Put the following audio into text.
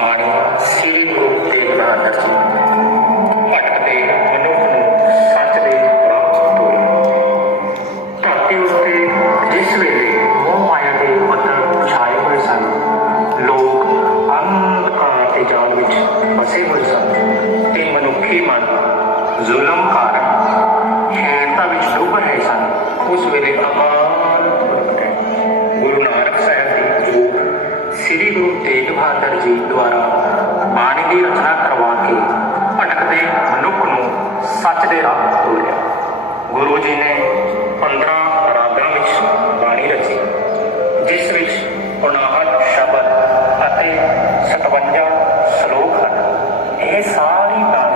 ਬਾਣੀ ਸ੍ਰੀ ਗੁਰੂ ਤੇਗ ਬਹਾਦਰ ਭਟਕਦੇ ਮਨੁੱਖ ਨੂੰ ਸੱਚ ਦੇ ਰਾਹ ਤੋਰੇ ਧਰਤੀ ਉੱਤੇ ਜਿਸ ਵੇਲੇ ਮੋਹ ਮਾਇਆ ਦੇ ਬੱਦਲ ਛਾਏ ਹੋਏ ਸਨ, ਲੋਕ ਅੰਧਕਾਰ ਦੇ ਜਾਲ ਵਿੱਚ ਫਸੇ ਹੋਏ ਸਨ ਤੇ ਮਨੁੱਖੀ ਮਨ ਜ਼ੁਲਮ ਕਾਰਨ ਹੀਣਤਾ ਵਿੱਚ ਡੁੱਬ ਰਹੇ ਸਨ। ਉਸ ਵੇਲੇ ਅਕਾਲ ਸ੍ਰੀ ਗੁਰੂ ਤੇਗ ਬਹਾਦਰ ਜੀ ਦੁਆਰਾ ਬਾਣੀ ਦੀ ਰਚਨਾ ਕਰਵਾ ਕੇ ਭਟਕਦੇ ਮਨੁੱਖ ਨੂੰ ਸੱਚ ਦੇ ਰਾਹ ਤੋਰਿਆ। ਗੁਰੂ ਜੀ ਨੇ 15 ਰਾਗਾਂ ਵਿੱਚ ਬਾਣੀ ਰਚੀ, ਜਿਸ ਵਿੱਚ 59 ਸ਼ਬਦ ਅਤੇ 57 ਸ਼ਲੋਕ ਹਨ। ਇਹ ਸਾਰੀ ਬਾਣੀ